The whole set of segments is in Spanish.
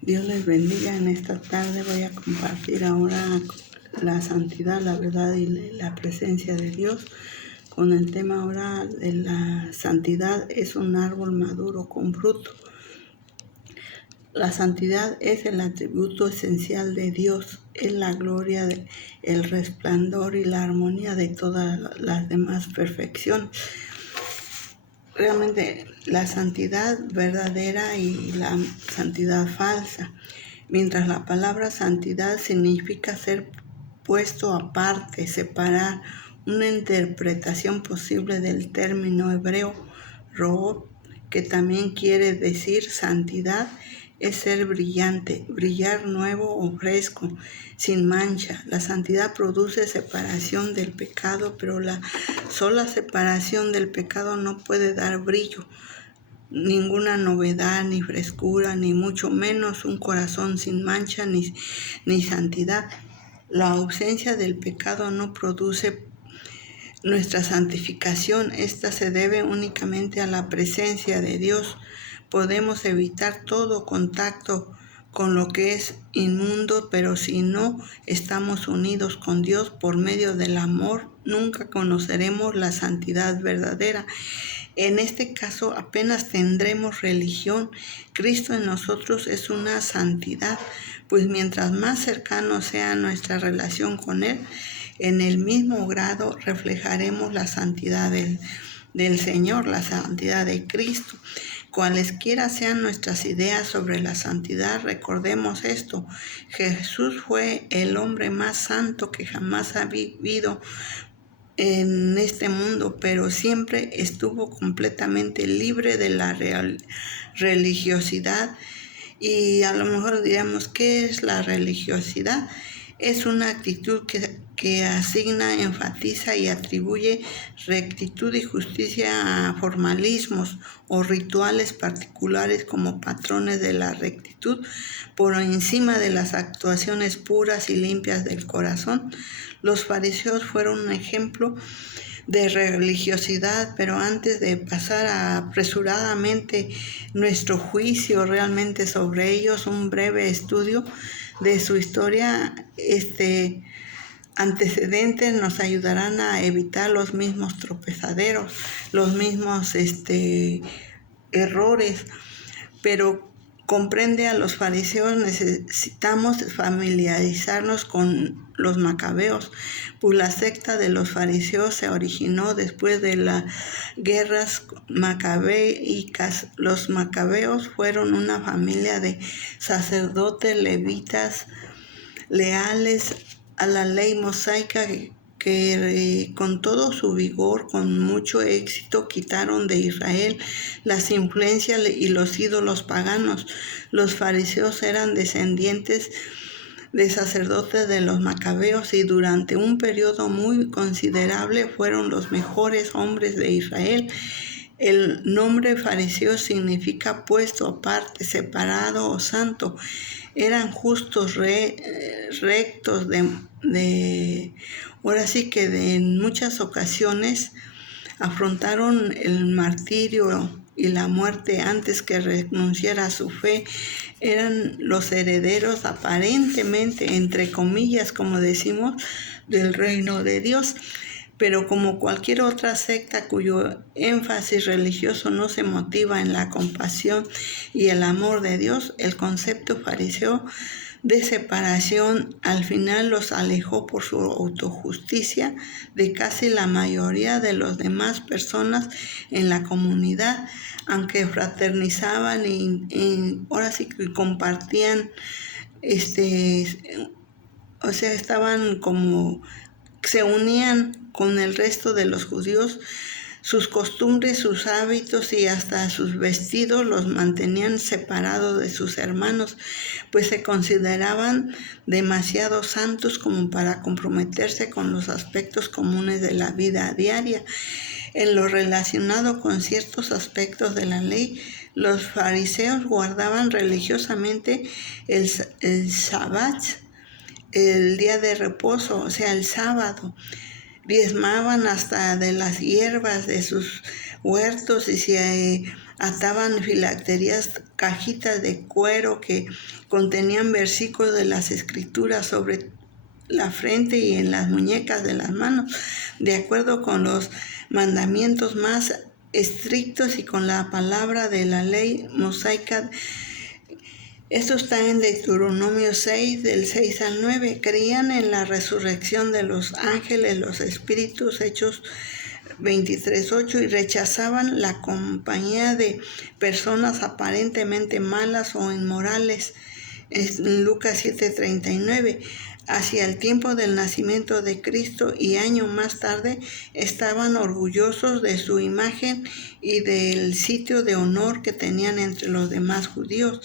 Dios les bendiga. En esta tarde voy a compartir ahora la santidad, la verdad y la presencia de Dios con el tema ahora de la santidad es un árbol maduro con fruto. La santidad es el atributo esencial de Dios, es la gloria, el resplandor y la armonía de todas las demás perfecciones. Realmente la santidad verdadera y la santidad falsa. Mientras la palabra santidad significa ser puesto aparte, separar, una interpretación posible del término hebreo root, que también quiere decir santidad, es ser brillante, brillar nuevo o fresco, sin mancha. La santidad produce separación del pecado, pero la sola separación del pecado no puede dar brillo, ninguna novedad, ni frescura, ni mucho menos un corazón sin mancha, ni santidad. La ausencia del pecado no produce nuestra santificación. Esta se debe únicamente a la presencia de Dios. Podemos evitar todo contacto con lo que es inmundo, pero si no estamos unidos con Dios por medio del amor, nunca conoceremos la santidad verdadera. En este caso apenas tendremos religión. Cristo en nosotros es una santidad, pues mientras más cercano sea nuestra relación con Él, en el mismo grado reflejaremos la santidad del Señor, la santidad de Cristo. Cualesquiera sean nuestras ideas sobre la santidad, recordemos esto: Jesús fue el hombre más santo que jamás ha vivido en este mundo, pero siempre estuvo completamente libre de la religiosidad. Y a lo mejor diríamos, ¿qué es la religiosidad? Es una actitud que asigna, enfatiza y atribuye rectitud y justicia a formalismos o rituales particulares como patrones de la rectitud por encima de las actuaciones puras y limpias del corazón. Los fariseos fueron un ejemplo de religiosidad, pero antes de pasar apresuradamente nuestro juicio realmente sobre ellos, un breve estudio de su historia antecedentes nos ayudarán a evitar los mismos tropezaderos, los mismos errores. Pero comprende a los fariseos, necesitamos familiarizarnos con los macabeos, pues la secta de los fariseos se originó después de las guerras macabeicas. Los macabeos fueron una familia de sacerdotes levitas leales a la ley mosaica que con todo su vigor, con mucho éxito, quitaron de Israel las influencias y los ídolos paganos. Los fariseos eran descendientes de sacerdotes de los macabeos y durante un periodo muy considerable fueron los mejores hombres de Israel. El nombre fariseo significa puesto aparte, separado o santo. Eran justos, rectos, ahora sí que en muchas ocasiones afrontaron el martirio y la muerte antes que renunciara a su fe. Eran los herederos aparentemente, entre comillas, como decimos, del reino de Dios. Pero como cualquier otra secta cuyo énfasis religioso no se motiva en la compasión y el amor de Dios, el concepto fariseo de separación al final los alejó por su autojusticia de casi la mayoría de las demás personas en la comunidad, aunque fraternizaban y ahora sí que compartían, estaban como, se unían con el resto de los judíos. Sus costumbres, sus hábitos y hasta sus vestidos los mantenían separados de sus hermanos, pues se consideraban demasiado santos como para comprometerse con los aspectos comunes de la vida diaria. En lo relacionado con ciertos aspectos de la ley, los fariseos guardaban religiosamente el Shabbat, el día de reposo, o sea, el sábado. Diezmaban hasta de las hierbas de sus huertos y se ataban filacterías, cajitas de cuero que contenían versículos de las Escrituras sobre la frente y en las muñecas de las manos, de acuerdo con los mandamientos más estrictos y con la palabra de la ley mosaica. Esto está en Deuteronomio 6, del 6 al 9. Creían en la resurrección de los ángeles, los espíritus, Hechos 23:8, y rechazaban la compañía de personas aparentemente malas o inmorales. En Lucas 7:39. Hacia el tiempo del nacimiento de Cristo y año más tarde estaban orgullosos de su imagen y del sitio de honor que tenían entre los demás judíos.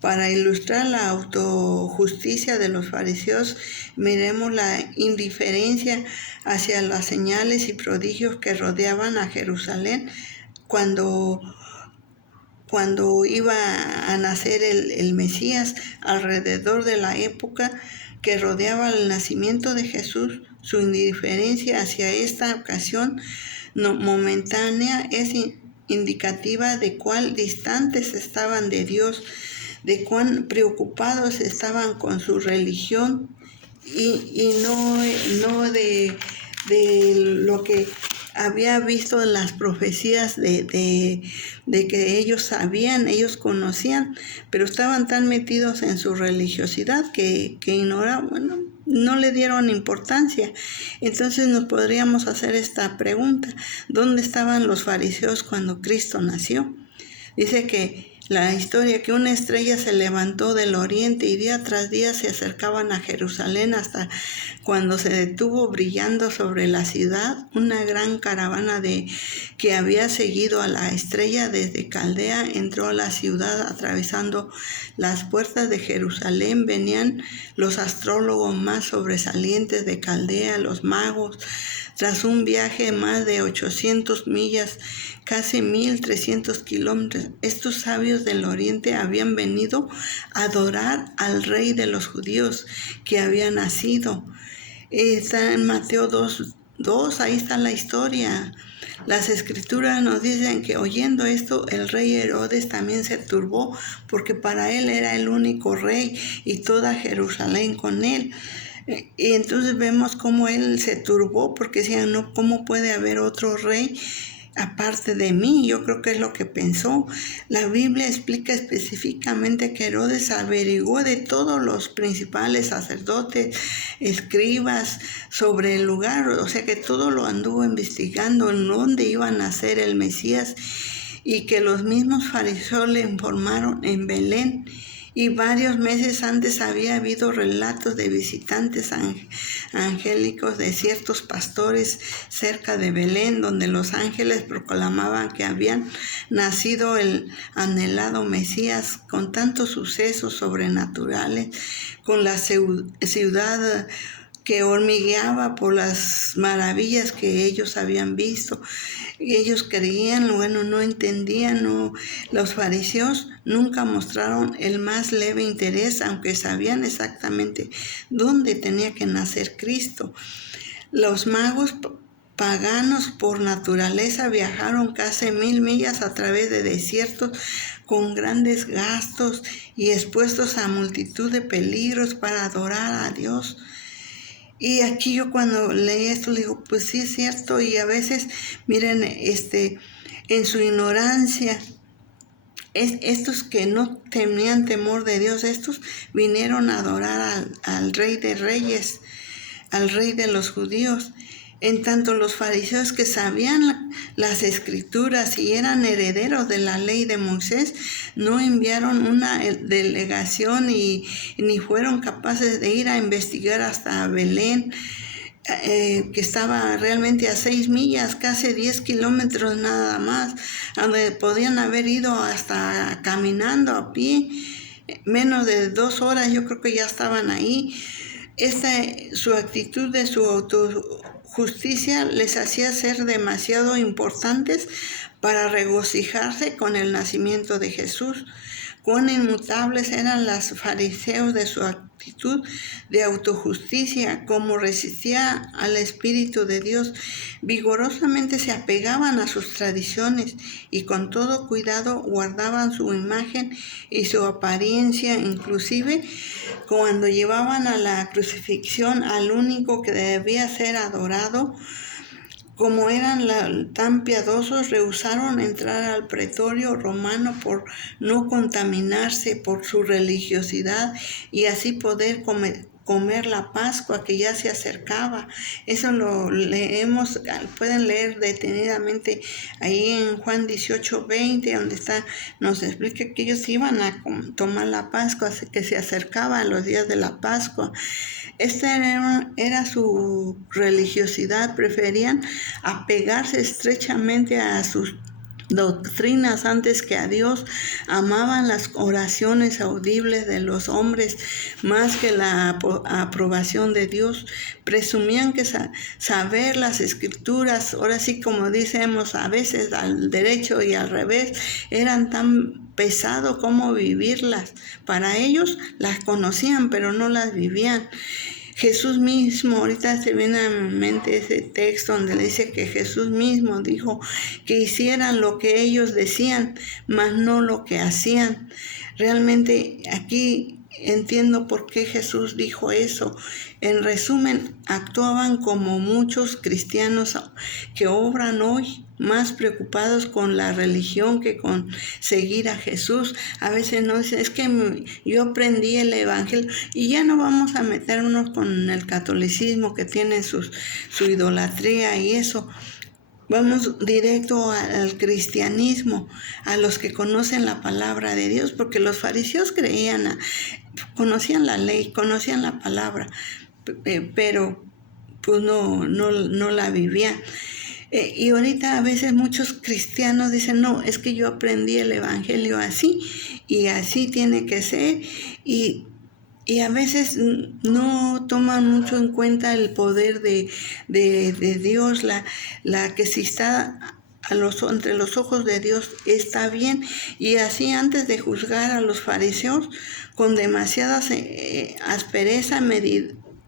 Para ilustrar la autojusticia de los fariseos, miremos la indiferencia hacia las señales y prodigios que rodeaban a Jerusalén cuando iba a nacer el Mesías. Alrededor de la época que rodeaba el nacimiento de Jesús, su indiferencia hacia esta ocasión momentánea es indicativa de cuán distantes estaban de Dios, de cuán preocupados estaban con su religión y no de lo que había visto en las profecías de que ellos sabían, ellos conocían, pero estaban tan metidos en su religiosidad que ignoraban, no le dieron importancia. Entonces nos podríamos hacer esta pregunta: ¿dónde estaban los fariseos cuando Cristo nació? Dice que la historia que una estrella se levantó del oriente y día tras día se acercaban a Jerusalén hasta cuando se detuvo brillando sobre la ciudad. Una gran caravana que había seguido a la estrella desde Caldea entró a la ciudad atravesando las puertas de Jerusalén. Venían los astrólogos más sobresalientes de Caldea, los magos. Tras un viaje de más de 800 millas, casi 1,300 kilómetros, estos sabios del oriente habían venido a adorar al rey de los judíos que había nacido. Está en Mateo 2, ahí está la historia. Las escrituras nos dicen que oyendo esto, el rey Herodes también se turbó, porque para él era el único rey y toda Jerusalén con él. Y entonces vemos cómo él se turbó, porque decían, no, ¿cómo puede haber otro rey aparte de mí? Yo creo que es lo que pensó. La Biblia explica específicamente que Herodes averiguó de todos los principales sacerdotes, escribas, sobre el lugar, o sea que todo lo anduvo investigando, en dónde iba a nacer el Mesías, y que los mismos fariseos le informaron en Belén. Y varios meses antes había habido relatos de visitantes angélicos de ciertos pastores cerca de Belén, donde los ángeles proclamaban que habían nacido el anhelado Mesías, con tantos sucesos sobrenaturales, con la ciudad que hormigueaba por las maravillas que ellos habían visto. Ellos creían, bueno, no entendían, los fariseos nunca mostraron el más leve interés, aunque sabían exactamente dónde tenía que nacer Cristo. Los magos paganos por naturaleza viajaron casi 1,000 millas a través de desiertos con grandes gastos y expuestos a multitud de peligros para adorar a Dios. Y aquí yo cuando leí esto digo, pues sí es cierto, y a veces, miren, en su ignorancia, estos que no tenían temor de Dios, estos vinieron a adorar al Rey de Reyes, al Rey de los judíos. En tanto los fariseos, que sabían las escrituras y eran herederos de la ley de Moisés, no enviaron una delegación y ni fueron capaces de ir a investigar hasta Belén, que estaba realmente a 6 millas, casi 10 kilómetros nada más, donde podían haber ido hasta caminando a pie, menos de 2 horas yo creo que ya estaban ahí. Su actitud de su autojusticia les hacía ser demasiado importantes para regocijarse con el nacimiento de Jesús. Cuán inmutables eran los fariseos de su actitud de autojusticia, como resistía al Espíritu de Dios. Vigorosamente se apegaban a sus tradiciones y con todo cuidado guardaban su imagen y su apariencia, inclusive cuando llevaban a la crucifixión al único que debía ser adorado. Como eran tan piadosos, rehusaron entrar al pretorio romano por no contaminarse por su religiosidad y así poder comer la Pascua que ya se acercaba. Eso lo leemos, pueden leer detenidamente ahí en Juan 18:20, donde nos explica que ellos iban a tomar la Pascua, que se acercaban los días de la Pascua. Esta era su religiosidad, preferían apegarse estrechamente a sus doctrinas antes que a Dios, amaban las oraciones audibles de los hombres más que la aprobación de Dios, presumían que saber las escrituras, ahora sí como decimos a veces al derecho y al revés, eran tan pesado como vivirlas. Para ellos las conocían pero no las vivían. Jesús mismo, ahorita se viene a mi mente ese texto donde le dice que Jesús mismo dijo que hicieran lo que ellos decían, mas no lo que hacían. Realmente aquí entiendo por qué Jesús dijo eso. En resumen, actuaban como muchos cristianos que obran hoy, más preocupados con la religión que con seguir a Jesús. A veces no dicen, es que yo aprendí el evangelio, y ya no vamos a meternos con el catolicismo que tiene su idolatría y eso. Vamos directo al cristianismo, a los que conocen la palabra de Dios, porque los fariseos conocían la ley, conocían la palabra, pero pues no la vivían. Y ahorita a veces muchos cristianos dicen, no, es que yo aprendí el evangelio así y así tiene que ser, y a veces no toman mucho en cuenta el poder de Dios, la que si está entre los ojos de Dios está bien. Y así, antes de juzgar a los fariseos con demasiada aspereza,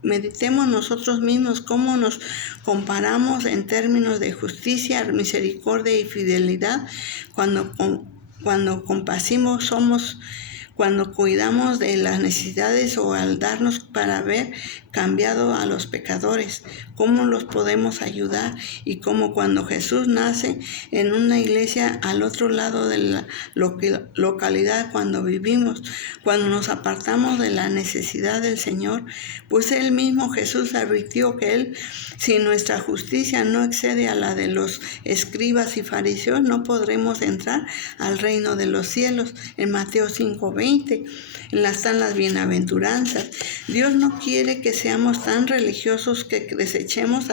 meditemos nosotros mismos cómo nos comparamos en términos de justicia, misericordia y fidelidad. Cuando compasivos somos, cuando cuidamos de las necesidades, o al darnos para ver cambiado a los pecadores, cómo los podemos ayudar, y cómo cuando Jesús nace en una iglesia al otro lado de la localidad cuando vivimos, cuando nos apartamos de la necesidad del Señor, pues Él mismo, Jesús, advirtió que si nuestra justicia no excede a la de los escribas y fariseos, no podremos entrar al reino de los cielos. En Mateo 5:20 están las bienaventuranzas. Dios no quiere que seamos tan religiosos que desechemos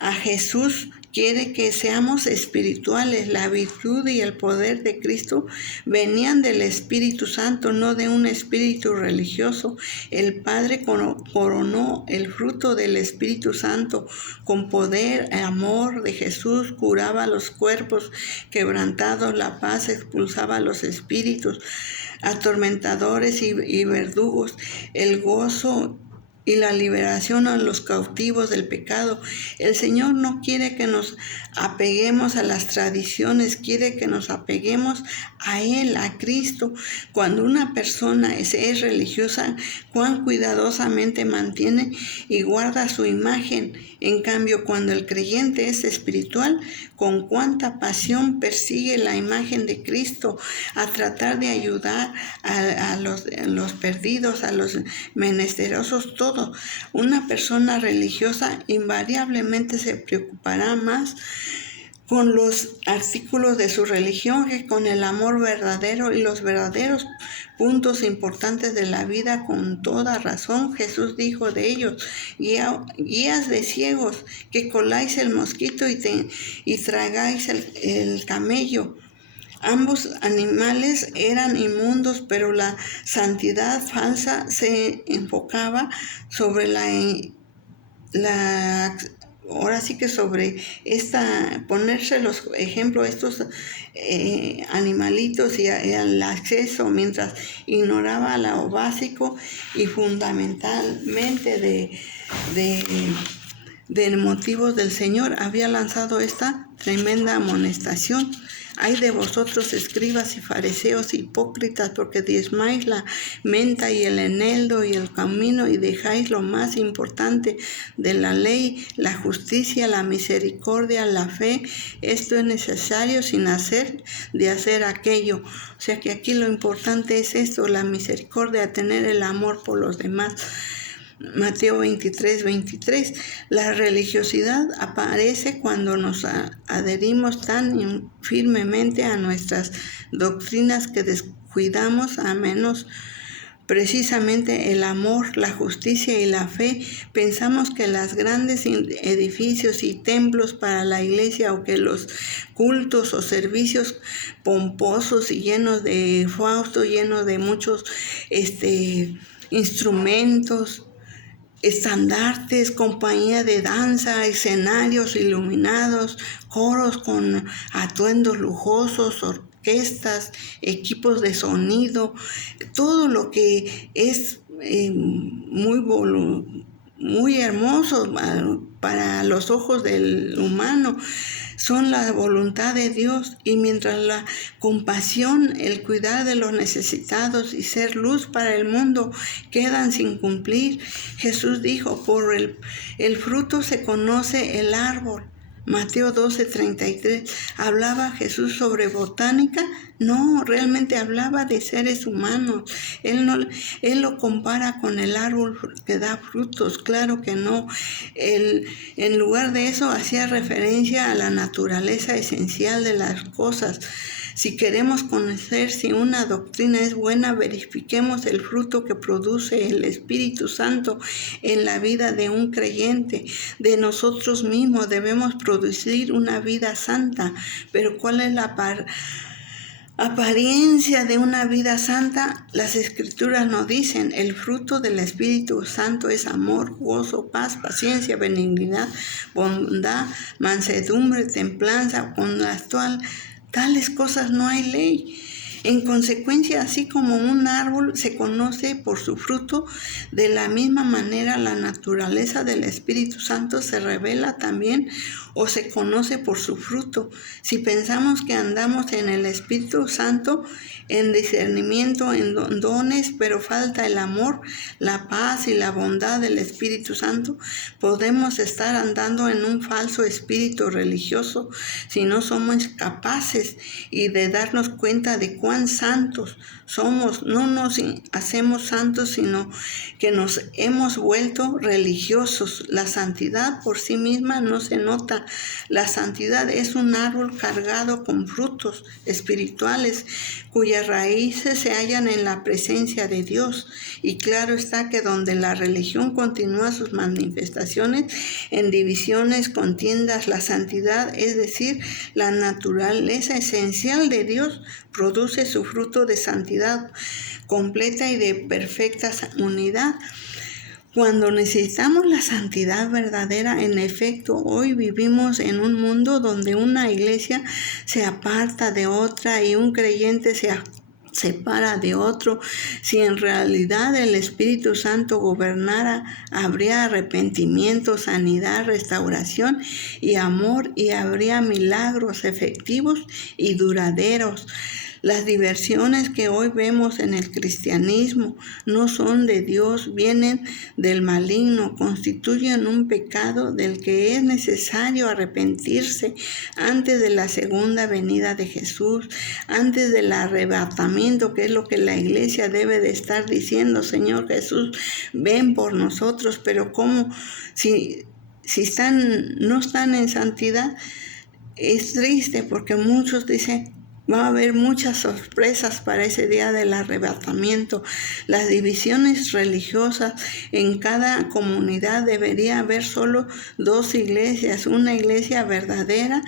a Jesús. Quiere que seamos espirituales. La virtud y el poder de Cristo venían del Espíritu Santo, no de un espíritu religioso. El Padre coronó el fruto del Espíritu Santo con poder. El amor de Jesús curaba los cuerpos quebrantados. La paz expulsaba los espíritus atormentadores y verdugos. El gozo y la liberación a los cautivos del pecado. El Señor no quiere que nos apeguemos a las tradiciones, quiere que nos apeguemos a Él, a Cristo. Cuando una persona es religiosa, cuán cuidadosamente mantiene y guarda su imagen. En cambio, cuando el creyente es espiritual, con cuánta pasión persigue la imagen de Cristo, a tratar de ayudar a los perdidos, a los menesterosos, todo. Una persona religiosa invariablemente se preocupará más con los artículos de su religión que con el amor verdadero y los verdaderos puntos importantes de la vida. Con toda razón Jesús dijo de ellos, guías de ciegos, que coláis el mosquito y tragáis el camello. Ambos animales eran inmundos, pero la santidad falsa se enfocaba sobre la ahora sí que sobre ponerse los ejemplos, estos animalitos y el acceso, mientras ignoraba lo básico y fundamentalmente de motivos del Señor, había lanzado esta tremenda amonestación. Ay de vosotros, escribas y fariseos hipócritas, porque diezmáis la menta y el eneldo y el camino y dejáis lo más importante de la ley, la justicia, la misericordia, la fe. Esto es necesario sin hacer aquello. O sea que aquí lo importante es esto, la misericordia, tener el amor por los demás. Mateo 23:23. La religiosidad aparece cuando nos adherimos tan firmemente a nuestras doctrinas que descuidamos a menos precisamente el amor, la justicia y la fe. Pensamos que los grandes edificios y templos para la iglesia, o que los cultos o servicios pomposos y llenos de fausto, llenos de muchos instrumentos, estandartes, compañía de danza, escenarios iluminados, coros con atuendos lujosos, orquestas, equipos de sonido, todo lo que es muy hermoso para los ojos del humano, son la voluntad de Dios. Y mientras la compasión, el cuidar de los necesitados y ser luz para el mundo quedan sin cumplir, Jesús dijo, por el fruto se conoce el árbol. Mateo 12:33. ¿Hablaba Jesús sobre botánica? No, realmente hablaba de seres humanos. Él lo compara con el árbol que da frutos. Claro que no. En lugar de eso hacía referencia a la naturaleza esencial de las cosas. Si queremos conocer si una doctrina es buena, verifiquemos el fruto que produce el Espíritu Santo en la vida de un creyente. De nosotros mismos debemos producir una vida santa. Pero ¿cuál es la apariencia de una vida santa? Las Escrituras nos dicen: el fruto del Espíritu Santo es amor, gozo, paz, paciencia, benignidad, bondad, mansedumbre, templanza. Con las tales cosas no hay ley. En consecuencia, así como un árbol se conoce por su fruto, de la misma manera la naturaleza del Espíritu Santo se revela también o se conoce por su fruto. Si pensamos que andamos en el Espíritu Santo, en discernimiento, en dones, pero falta el amor, la paz y la bondad del Espíritu Santo, podemos estar andando en un falso espíritu religioso si no somos capaces y de darnos cuenta de cuán santos somos. No nos hacemos santos, sino que nos hemos vuelto religiosos. La santidad por sí misma no se nota. La santidad es un árbol cargado con frutos espirituales cuyas raíces se hallan en la presencia de Dios. Y claro está que donde la religión continúa sus manifestaciones en divisiones, contiendas, la santidad, es decir, la naturaleza esencial de Dios, produce su fruto de santidad completa y de perfecta unidad. Cuando necesitamos la santidad verdadera, en efecto, hoy vivimos en un mundo donde una iglesia se aparta de otra y un creyente se separa de otro. Si en realidad el Espíritu Santo gobernara, habría arrepentimiento, sanidad, restauración y amor, y habría milagros efectivos y duraderos. Las diversiones que hoy vemos en el cristianismo no son de Dios, vienen del maligno, constituyen un pecado del que es necesario arrepentirse antes de la segunda venida de Jesús, antes del arrebatamiento, que es lo que la iglesia debe de estar diciendo: Señor Jesús, ven por nosotros. Pero ¿cómo? Si no están en santidad, es triste, porque muchos dicen: va a haber muchas sorpresas para ese día del arrebatamiento. Las divisiones religiosas en cada comunidad, debería haber solo dos iglesias: una iglesia verdadera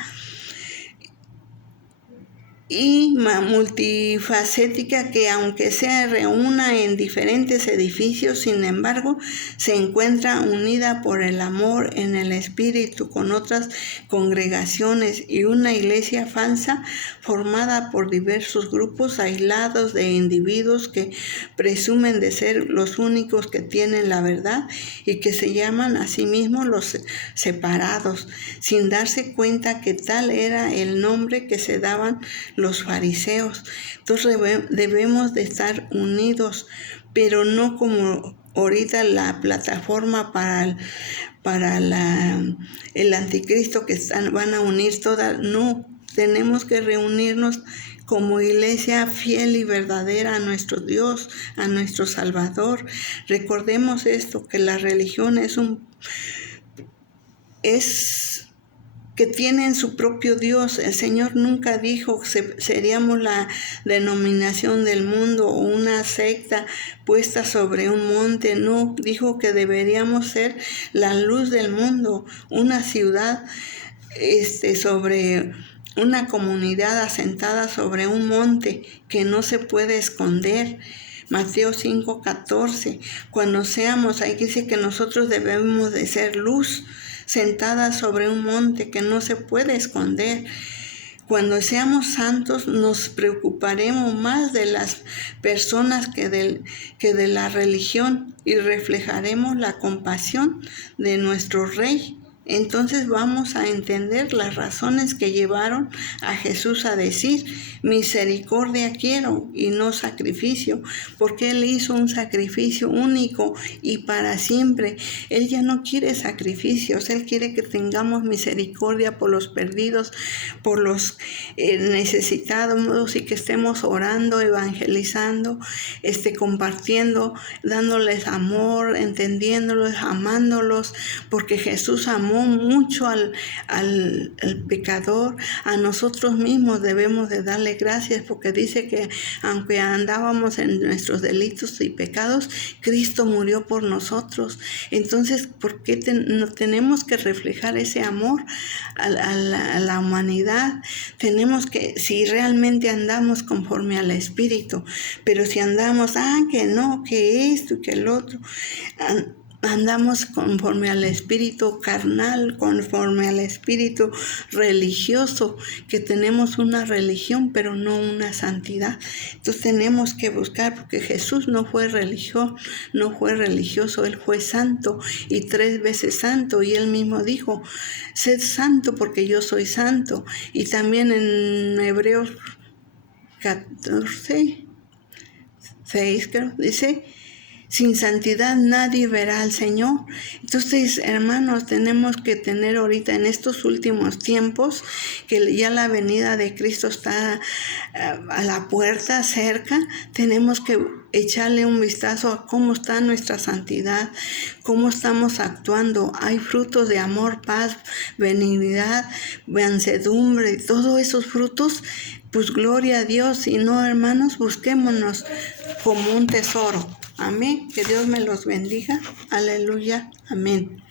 y multifacética que aunque se reúna en diferentes edificios, sin embargo, se encuentra unida por el amor en el espíritu con otras congregaciones y una iglesia falsa formada por diversos grupos aislados de individuos que presumen de ser los únicos que tienen la verdad y que se llaman a sí mismos los separados, sin darse cuenta que tal era el nombre que se daban los fariseos. Entonces debemos de estar unidos, pero no como ahorita la plataforma para el anticristo que van a unir todas. No, tenemos que reunirnos como iglesia fiel y verdadera a nuestro Dios, a nuestro Salvador. Recordemos esto, que la religión es que tienen su propio Dios. El Señor nunca dijo que seríamos la denominación del mundo o una secta puesta sobre un monte. No, dijo que deberíamos ser la luz del mundo, una ciudad sobre una comunidad asentada sobre un monte que no se puede esconder. Mateo 5:14. Cuando seamos, ahí dice que nosotros debemos de ser luz, sentada sobre un monte que no se puede esconder. Cuando seamos santos nos preocuparemos más de las personas que de la religión y reflejaremos la compasión de nuestro Rey. Entonces vamos a entender las razones que llevaron a Jesús a decir: misericordia quiero y no sacrificio, porque Él hizo un sacrificio único y para siempre. Él ya no quiere sacrificios, Él quiere que tengamos misericordia por los perdidos, por los necesitados, y que estemos orando, evangelizando, compartiendo, dándoles amor, entendiéndolos, amándolos, porque Jesús amó mucho al pecador. A nosotros mismos debemos de darle gracias, porque dice que aunque andábamos en nuestros delitos y pecados, Cristo murió por nosotros. Entonces, ¿por qué no tenemos que reflejar ese amor a la humanidad? Tenemos que, si realmente andamos conforme al Espíritu, pero si andamos, que no, que esto y que el otro, andamos conforme al espíritu carnal, conforme al espíritu religioso, que tenemos una religión pero no una santidad. Entonces tenemos que buscar, porque Jesús no fue religioso, Él fue santo y 3 veces santo, y Él mismo dijo: sed santo porque yo soy santo. Y también en Hebreos 14:6 creo, dice: sin santidad nadie verá al Señor. Entonces, hermanos, tenemos que tener ahorita en estos últimos tiempos, que ya la venida de Cristo está a la puerta, cerca, tenemos que echarle un vistazo a cómo está nuestra santidad, cómo estamos actuando. Hay frutos de amor, paz, benignidad, mansedumbre, y todos esos frutos, pues gloria a Dios. Si no, hermanos, busquémonos como un tesoro. Amén. Que Dios me los bendiga. Aleluya. Amén.